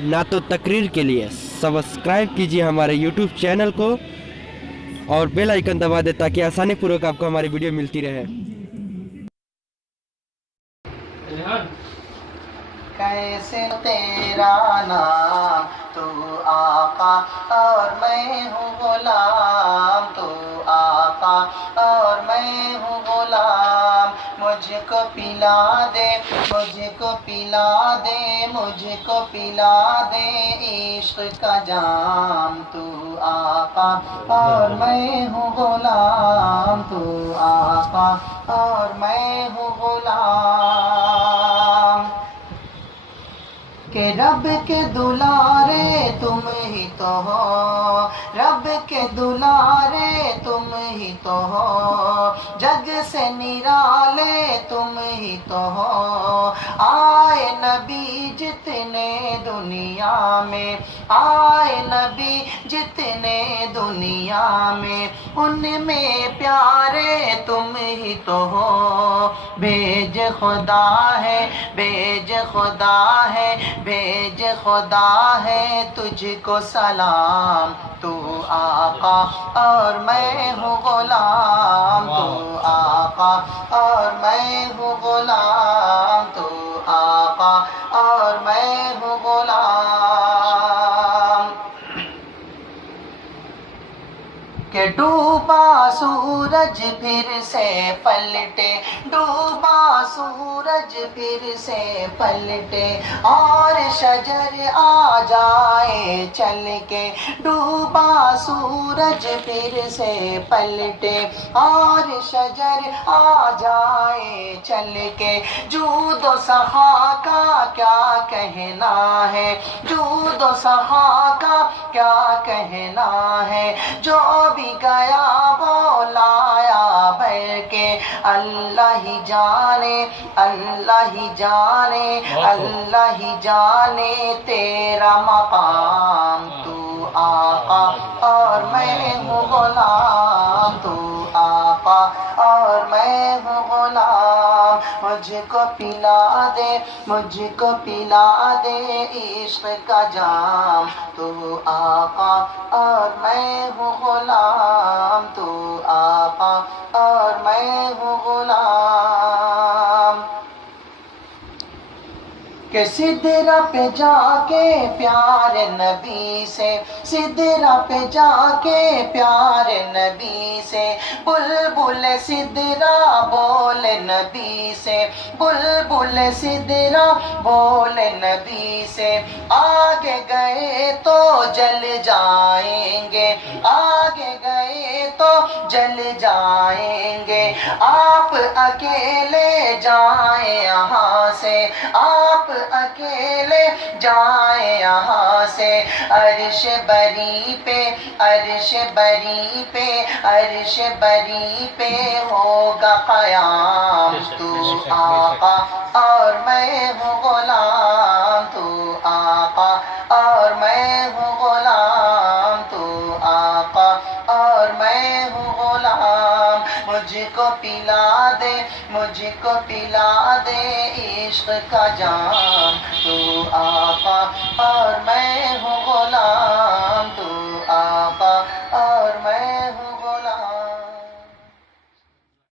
नातो तकरीर के लिए सब्सक्राइब कीजिए हमारे यूट्यूब चैनल को और बेल आइकन दबा दें ताकि आसानी पूर्वक आपको हमारी वीडियो मिलती रहे। कैसे तेरा नाम तू आका और मैं हूँ गुलाम, तू आका और मैं हूँ गुलाम। मुझको पिला दे, मुझको पिला दे, मुझको पिला दे इश्क का जाम। तू आका और मैं हूँ गुलाम, तू आका और मैं हूँ गुलाम। कि रब के दुलारे तुम ही तो हो, रब के दुलारे तुम ही तो हो, जग से निराले तुम ही तो हो। आए नबी जितने दुनिया में, आए नबी जितने दुनिया में, उनमें प्यारे तुम ही तो हो। भेज खुदा है, भेज खुदा है, भेज खुदा है तुझको सलाम। तू आका और मैं हूँ गुलाम, तू आका और मैं हूँ गुलाम, तू आका और मैं हूँ गुलाम। कि डूबा सूरज फिर से पलटे, डूबा सूरज फिर से पलटे, और शजर आ जाए चल के। डूबा सूरज फिर से पलटे और शजर आ जाए चल के। जूद सखा का क्या कहना है, जूद सखा का क्या कहना है, जो भी गया वो लाया भर के। अल्लाह ही जाने, अल्लाह ही जाने, अल्लाह ही जाने तेरा मकाम। तू आका और मैं हूँ गुलाम, तू आका और मैं हूँ गुलाम। मुझको पिला दे, मुझको पिला दे इश्क का जाम। तू आका और मैं हूँ गुलाम, तू आका और मैं हूँ गुलाम। कि सिदरा पे जाके प्यारे नबी से, सिदरा पे जाके प्यारे नबी से, बुलबुल सिदरा बोले नबी से, बुलबुल सिदरा बोले नबी से। आगे गए तो जल जाएंगे, आगे गए तो जल जाएंगे। आप अकेले जाए यहाँ से, आप अकेले जाए यहाँ से। अर्श बरी पे, अर्श बरी पे, अर्श बरी पे होगा क़याम। तू आका और मैं हूँ गुलाम, तू आका और मैं हूँ गुलाम, तू आका और मैं हूँ गुलाम। मुझको पिला दे, मुझको पिला दे इश्क का जाम। तू आका और मैं हूँ गुलाम, तू